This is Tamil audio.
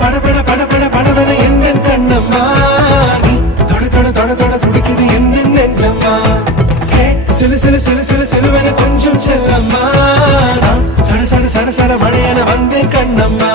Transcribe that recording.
படபட படபட படபட எந்த கண்ணம்மா நீ தொட தொட தொட தொட துடிக்குது எந்த நெஞ்சம்மா சிலு சிலு சிலு சிலு சிலுவென கொஞ்சம் செல்லம்மா சட சட சட சட மழையென வந்தேன் கண்ணம்மா